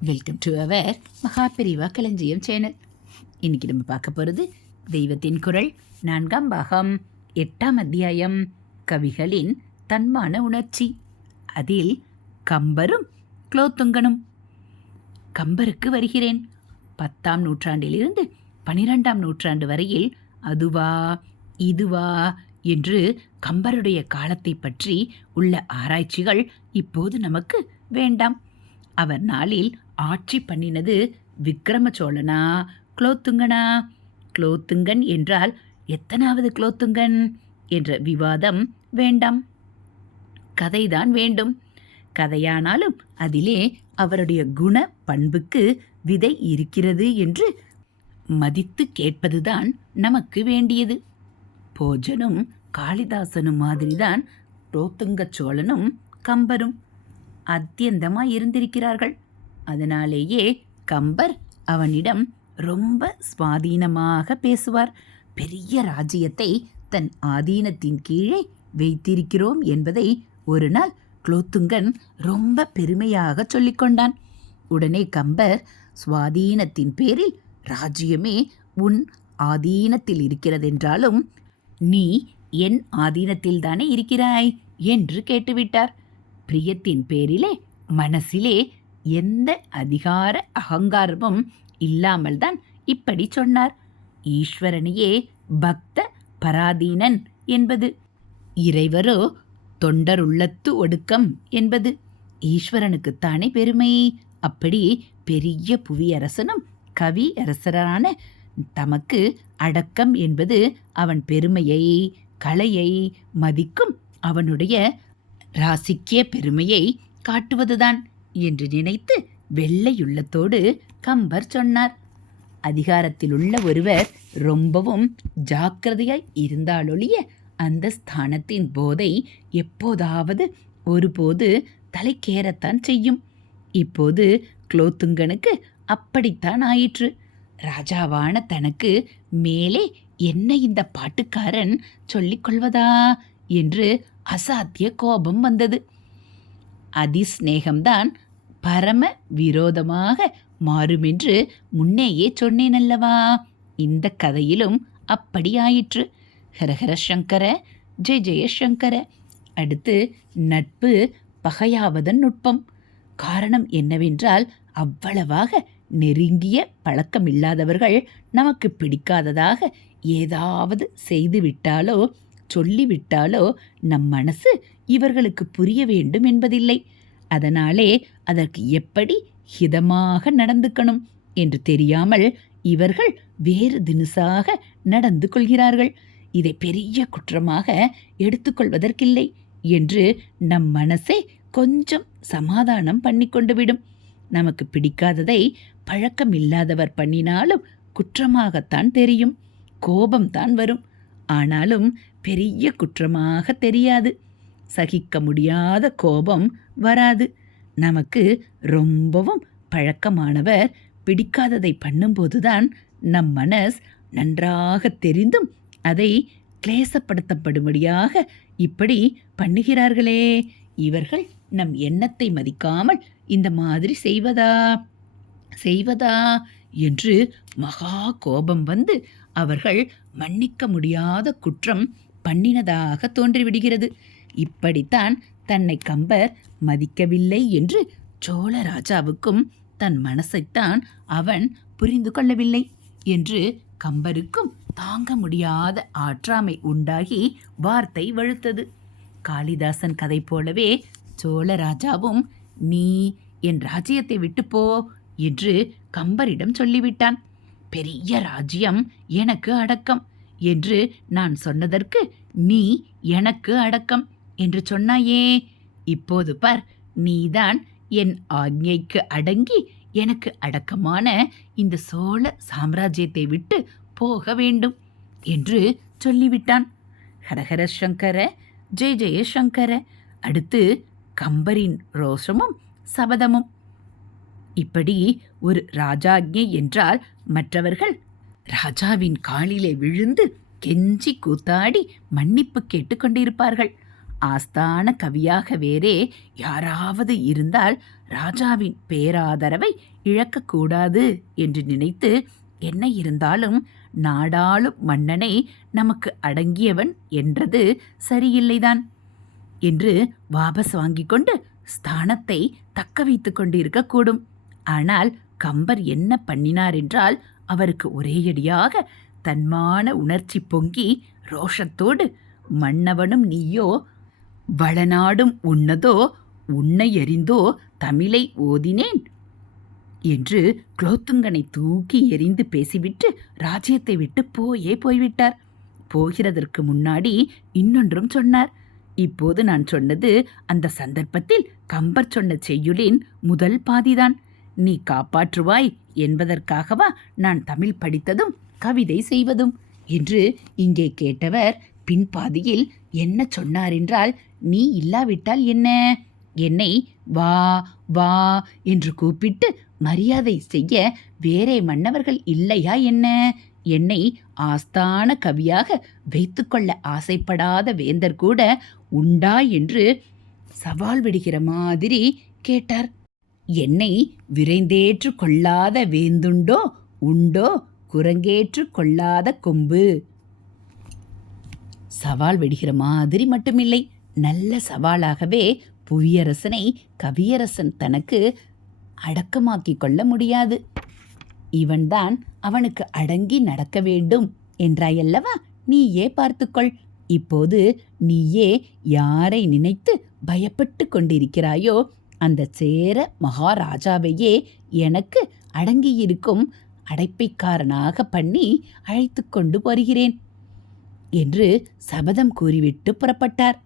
Welcome to our Mahaperiyava களஞ்சியம் channel இன்னைக்கு நம்ம பார்க்க போகிறது தெய்வத்தின் குரல். நான்காம் பாகம் எட்டாம் அத்தியாயம் கவிகளின் தன்மான உணர்ச்சி. அதில் கம்பரும் குலோத்துங்கனும். கம்பருக்கு வருகிறேன். பத்தாம் நூற்றாண்டிலிருந்து பனிரெண்டாம் நூற்றாண்டு வரையில் அதுவா இதுவா என்று கம்பருடைய காலத்தை பற்றி உள்ள ஆராய்ச்சிகள் இப்போது நமக்கு வேண்டாம். அவர் நாளில் ஆட்சி பண்ணினது விக்ரம சோழனா குலோத்துங்கனா? குலோத்துங்கன் என்றால் எத்தனாவது குலோத்துங்கன்? என்ற விவாதம் வேண்டாம். கதைதான் வேண்டும். கதையானாலும் அதிலே அவருடைய குண பண்புக்கு விதை இருக்கிறது என்று மதித்து கேட்பதுதான் நமக்கு வேண்டியது. போஜனும் காளிதாசனும் மாதிரிதான் குலோத்துங்க சோழனும் கம்பரும் அத்தியந்தமாய் இருந்திருக்கிறார்கள் அதனாலேயே கம்பர் அவனிடம் ரொம்ப சுவாதீனமாக பேசுவார். பெரிய ராஜ்யத்தை தன் ஆதீனத்தின் கீழே வைத்திருக்கிறோம் என்பதை ஒரு நாள் குலோத்துங்கன் ரொம்ப பெருமையாக சொல்லிக்கொண்டான் உடனே கம்பர் சுவாதீனத்தின் பேரில் ராஜ்யமே உன் ஆதீனத்தில் இருக்கிறதென்றாலும் நீ என் ஆதீனத்தில் தானே இருக்கிறாய்? என்று கேட்டுவிட்டார். பிரியத்தின் பேரிலே மனசிலே எந்த அதிகார அகங்காரமும் இல்லாமல் தான் இப்படி சொன்னார். ஈஸ்வரனையே பக்த பராதீனன் என்பது. இறைவரோ தொண்டருள்ளத்து ஒடுக்கம் என்பது. ஈஸ்வரனுக்குத்தானே பெருமை. அப்படி பெரிய புவியரசனும் கவி அரசரான தமக்கு அடக்கம் என்பது அவன் பெருமையை கலையை மதிக்கும் அவனுடைய ராசிக்கிய பெருமையை காட்டுவதுதான். என்று நினைத்து வெள்ளையுள்ளத்தோடு கம்பர் சொன்னார். அதிகாரத்தில் உள்ள ஒருவர் ரொம்பவும் ஜாக்கிரதையாய் இருந்தாலொழிய அந்த ஸ்தானத்தின் போதை எப்போதாவது ஒருபோது தலைக்கேறத்தான் செய்யும். இப்போது குலோத்துங்கனுக்கு அப்படித்தான் ஆயிற்று. ராஜாவான தனக்கு மேலே என்ன இந்த பாட்டுக்காரன் சொல்லிக் கொள்வதா என்று அசாத்திய கோபம் வந்தது. அதிஸ்நேகம்தான் பரம விரோதமாக மாறுமென்று முன்னேயே சொன்னேன் அல்லவா இந்த கதையிலும் அப்படி ஆயிற்று ஹரஹர சங்கர ஜெய ஜெய சங்கர. அடுத்து நட்பு பகையாவதன் நுட்பம். காரணம் என்னவென்றால் அவ்வளவாக நெருங்கிய பழக்கமில்லாதவர்கள் நமக்கு பிடிக்காததாக ஏதாவது செய்துவிட்டாலோ சொல்லிவிட்டாலோ நம் மனசு இவர்களுக்கு புரிய வேண்டும் என்பதில்லை. அதனாலே அதற்கு எப்படி ஹிதமாக நடந்துக்கணும் என்று தெரியாமல் இவர்கள் வேறு தினுசாக நடந்து கொள்கிறார்கள். இதை பெரிய குற்றமாக எடுத்துக்கொள்வதற்கில்லை என்று நம் மனசை கொஞ்சம் சமாதானம் பண்ணிக்கொண்டு விடும். நமக்கு பிடிக்காததை பழக்கம் இல்லாதவர் பண்ணினாலும் குற்றமாகத்தான் தெரியும். கோபம்தான் வரும். ஆனாலும் பெரிய குற்றமாக தெரியாது. சகிக்க முடியாத கோபம் வராது. நமக்கு ரொம்பவும் பழக்கமானவர் பிடிக்காததை பண்ணும்போதுதான் நம் மனஸ் நன்றாக தெரிந்தும் அதை கிளேசப்படுத்தப்படும்படியாக இப்படி பண்ணுகிறார்களே. இவர்கள் நம் எண்ணத்தை மதிக்காமல் இந்த மாதிரி செய்வதா? செய்வதா? என்று மகா கோபம் வந்து அவர்கள் மன்னிக்க முடியாத குற்றம் பண்ணினதாக தோன்றிவிடுகிறது. இப்படித்தான் தன்னை கம்பர் மதிக்கவில்லை என்று சோழ ராஜாவுக்கும் தன் மனசைத்தான் அவன் புரிந்து கொள்ளவில்லை என்று கம்பருக்கும் தாங்க முடியாத ஆற்றாமை உண்டாகி வார்த்தை வழுத்தது. காளிதாசன் கதை போலவே சோழ ராஜாவும் நீ என் ராஜ்யத்தை விட்டு போ என்று கம்பரிடம் சொல்லிவிட்டான். பெரிய ராஜ்யம் எனக்கு அடக்கம். என்று நான் சொன்னதற்கு நீ எனக்கு அடக்கம் என்று சொன்னாயே. இப்போது பார் நீதான் என் ஆக்ஞைக்கு அடங்கி எனக்கு அடக்கமான இந்த சோழ சாம்ராஜ்யத்தை விட்டு போக வேண்டும் என்று சொல்லிவிட்டான். ஹரஹர சங்கர ஜெய ஜெய சங்கர. அடுத்து கம்பரின் ரோஷமும் சபதமும். இப்படி ஒரு ராஜாஜ்ஞை என்றால் மற்றவர்கள் ராஜாவின் காலிலே விழுந்து கெஞ்சி கூத்தாடி மன்னிப்பு கேட்டுக்கொண்டிருப்பார்கள். ஆஸ்தான கவியாக வேறே யாராவது இருந்தால் ராஜாவின் பேராதரவை இழக்கக்கூடாது என்று நினைத்து என்ன இருந்தாலும் நாடாளும் மன்னனை நமக்கு அடங்கியவன் என்றது சரியில்லைதான் என்று வாபஸ் வாங்கி கொண்டு ஸ்தானத்தை தக்க வைத்து கொண்டிருக்கக்கூடும் ஆனால் கம்பர் என்ன பண்ணினார் என்றால் அவருக்கு ஒரேயடியாக தன்மான உணர்ச்சி பொங்கி ரோஷத்தோடு மன்னவனும் நீயோ வளநாடும் உன்னதோ உன்னை எறிந்தோ தமிழை ஓதினேன் என்று குலோத்துங்கனை தூக்கி எறிந்து பேசிவிட்டு ராஜ்யத்தை விட்டு போயே போய்விட்டார். போகிறதற்கு முன்னாடி இன்னொன்றும் சொன்னார். இப்போது நான் சொன்னது அந்த சந்தர்ப்பத்தில் கம்பர் சொன்ன செய்யுளின் முதல் பாதிதான். நீ காப்பாற்றுவாய் என்பதற்காகவா நான் தமிழ் படித்ததும் கவிதை செய்வதும் என்று இங்கே கேட்டவர் பின்பாதியில் என்ன சொன்னார் என்றால் நீ இல்லாவிட்டால் என்ன? என்னை வா வா என்று கூப்பிட்டு மரியாதை செய்ய வேறே மன்னவர்கள் இல்லையா என்ன? என்னை ஆஸ்தான கவியாக வைத்துக்கொள்ள ஆசைப்படாத வேந்தர் கூட உண்டா என்று சவால் விடுகிற மாதிரி கேட்டார். என்னை விரைந்தேற்று கொள்ளாத வேந்துண்டோ உண்டோ குரங்கேற்று கொள்ளாத கொம்பு? சவால் வெடிகிற மாதிரி மட்டுமில்லை. நல்ல சவாலாகவே புவியரசனை கவியரசன் தனக்கு அடக்கமாக்கி கொள்ள முடியாது. இவன்தான் அவனுக்கு அடங்கி நடக்க வேண்டும் என்றாயல்லவா? நீயே பார்த்துக்கொள் இப்போது நீயே யாரை நினைத்து பயப்பட்டு கொண்டிருக்கிறாயோ அந்த சேர மகாராஜாவையே எனக்கு அடங்கியிருக்கும் அடைப்பைக்காரனாக பண்ணி அழைத்து கொண்டு வருகிறேன் என்று சபதம் கூறிவிட்டு புறப்பட்டார்.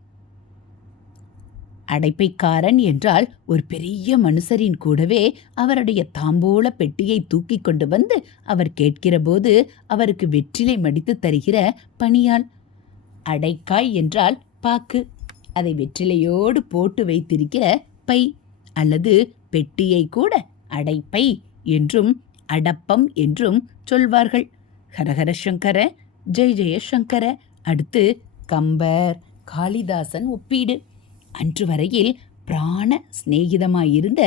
அடைப்பைக்காரன் என்றால் ஒரு பெரிய மனுஷரின் கூடவே அவருடைய தாம்பூல பெட்டியை தூக்கி கொண்டு வந்து அவர் கேட்கிறபோது அவருக்கு வெற்றிலை மடித்து தருகிற பணியாள். அடைக்காய் என்றால் பாக்கு. அதை வெற்றிலையோடு போட்டு வைத்திருக்கிற பை. அல்லது பெட்டியை கூட அடைப்பை என்றும் அடப்பம் என்றும் சொல்வார்கள். ஹரஹர சங்கர ஜெய ஜெய சங்கர. அடுத்து கம்பர் காளிதாசன் ஒப்பீடு. அன்று வரையில் பிராண சிநேகிதமாயிருந்த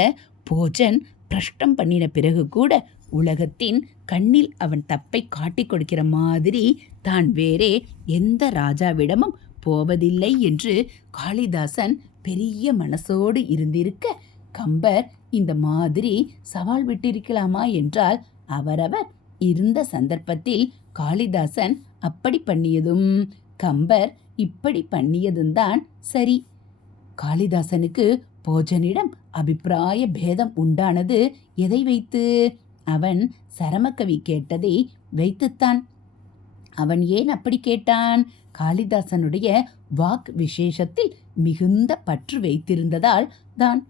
போஜன் பிரஷ்டம் பண்ணின பிறகு கூட உலகத்தின் கண்ணில் அவன் தப்பை காட்டிக் கொடுக்கிற மாதிரி தான் வேறே எந்த ராஜாவிடமும் போவதில்லை என்று காளிதாசன் பெரிய மனசோடு இருந்திருக்க கம்பர் இந்த மாதிரி சவால் விட்டிருக்கலாமா? என்றால் அவரவர் இருந்த சந்தர்ப்பத்தில் காளிதாசன் அப்படி பண்ணியதும் கம்பர் இப்படி பண்ணியதும் தான் சரி. காளிதாசனுக்கு போஜனிடம் அபிப்பிராய பேதம் உண்டானது எதை வைத்து? அவன் சரமக்கவி கேட்டதை வைத்துத்தான். அவன் ஏன் அப்படி கேட்டான்? காளிதாசனுடைய வாக் விசேஷத்தில் மிகுந்த பற்று வைத்திருந்ததால் தான்.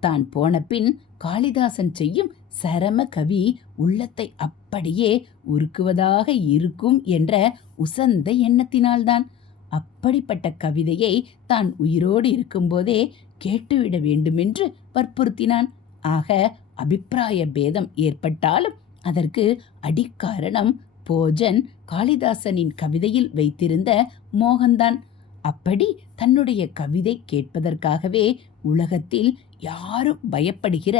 தான் போன பின் காளிதாசன் செய்யும் சரம கவி உள்ளத்தை அப்படியே உருக்குவதாக இருக்கும் என்ற உசந்த எண்ணத்தினால்தான். அப்படிப்பட்ட கவிதையை தான் உயிரோடு இருக்கும்போதே கேட்டுவிட வேண்டுமென்று வற்புறுத்தினான். ஆக அபிப்பிராய பேதம் ஏற்பட்டாலும் அதற்கு அடிக்காரணம் போஜன் காளிதாசனின் கவிதையில் வைத்திருந்த மோகன்தான். அப்படி தன்னுடைய கவிதை கேட்பதற்காகவே உலகத்தில் யாரும் பயப்படுகிற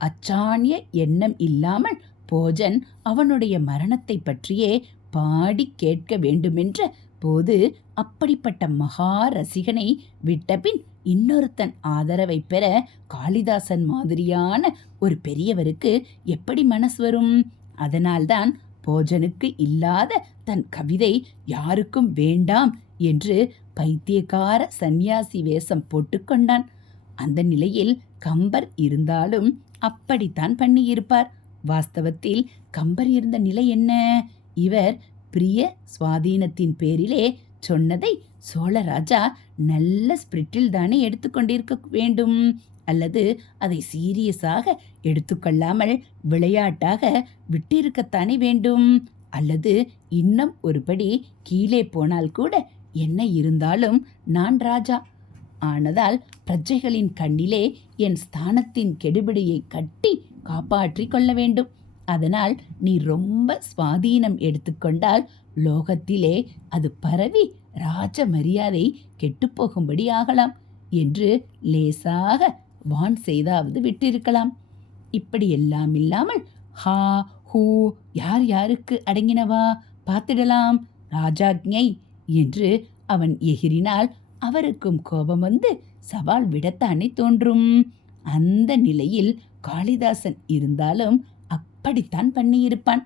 அச்சாணிய எண்ணம் இல்லாமல் போஜன் அவனுடைய மரணத்தை பற்றியே பாடி கேட்க வேண்டுமென்ற போது அப்படிப்பட்ட மகா ரசிகனை விட்டபின் இன்னொருத்தன் ஆதரவை பெற காளிதாசன் மாதிரியான ஒரு பெரியவருக்கு எப்படி மனசு வரும்? அதனால்தான் போஜனுக்கு இல்லாத தன் கவிதை யாருக்கும் வேண்டாம் என்று பைத்தியக்கார சந்நியாசி வேஷம் போட்டுக்கொண்டான் அந்த நிலையில் கம்பர் இருந்தாலும் அப்படித்தான் பண்ணியிருப்பார். வாஸ்தவத்தில் கம்பர் இருந்த நிலை என்ன? இவர் பிரிய சுவாதீனத்தின் பேரிலே சொன்னதை சோழராஜா நல்ல ஸ்பிரிட்டில் தானே எடுத்துக்கொண்டிருக்க வேண்டும். அல்லது அதை சீரியஸாக எடுத்துக்கொள்ளாமல் விளையாட்டாக விட்டிருக்கத்தானே வேண்டும்? அல்லது இன்னும் ஒருபடி கீழே போனால் கூட என்ன இருந்தாலும் நான் ராஜா. ஆனதால் பிரஜைகளின் கண்ணிலே என் ஸ்தானத்தின் கெடுபிடியை கட்டி காப்பாற்றி கொள்ள வேண்டும். அதனால் நீ ரொம்ப சுவாதீனம் எடுத்துக்கொண்டால் லோகத்திலே அது பரவி ராஜ மரியாதை கெட்டுப்போகும்படி ஆகலாம் என்று லேசாக வான் செய்தாவது விட்டிருக்கலாம். இப்படியெல்லாம் இல்லாமல் ஹா ஹூ யார் யாருக்கு அடங்கினவா? பார்த்திடலாம். ராஜாக்ஞை என்று அவன் எகிறினால் அவருக்கும் கோபம் வந்து சவால் விடத்தானே தோன்றும். அந்த நிலையில் காளிதாசன் இருந்தாலும் அப்படித்தான் பண்ணியிருப்பான்.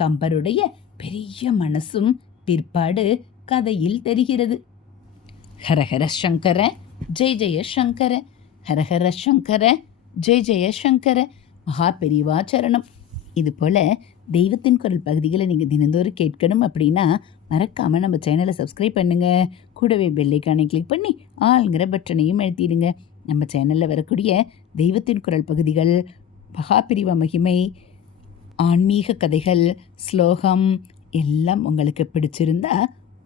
கம்பருடைய பெரிய மனசும் பிற்பாடு கதையில் தெரிகிறது. ஹரஹர சங்கர ஜெய ஜெய சங்கர. ஹரஹர சங்கர ஜெய ஜெய சங்கர மகா பெரிவாச்சரணம் இது போல் தெய்வத்தின் குரல் பகுதிகளை நீங்கள் தினந்தோறும் கேட்கணும் அப்படின்னா மறக்காமல் நம்ம சேனலை சப்ஸ்கிரைப் பண்ணுங்கள் கூடவே பெல்லைக்கானை கிளிக் பண்ணி ஆளுங்கிற பட்டனையும் எழுத்திடுங்க நம்ம சேனலில் வரக்கூடிய தெய்வத்தின் குரல் பகுதிகள் மகாபிரிவ மகிமை ஆன்மீக கதைகள் ஸ்லோகம் எல்லாம் உங்களுக்கு பிடிச்சிருந்தா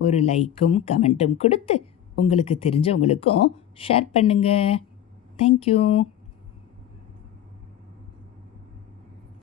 ஒரு லைக்கும் கமெண்ட்டும் கொடுத்து உங்களுக்கு தெரிஞ்சவங்களுக்கும் ஷேர் பண்ணுங்கள் ಥ್ಯಾಂಕ್ ಯು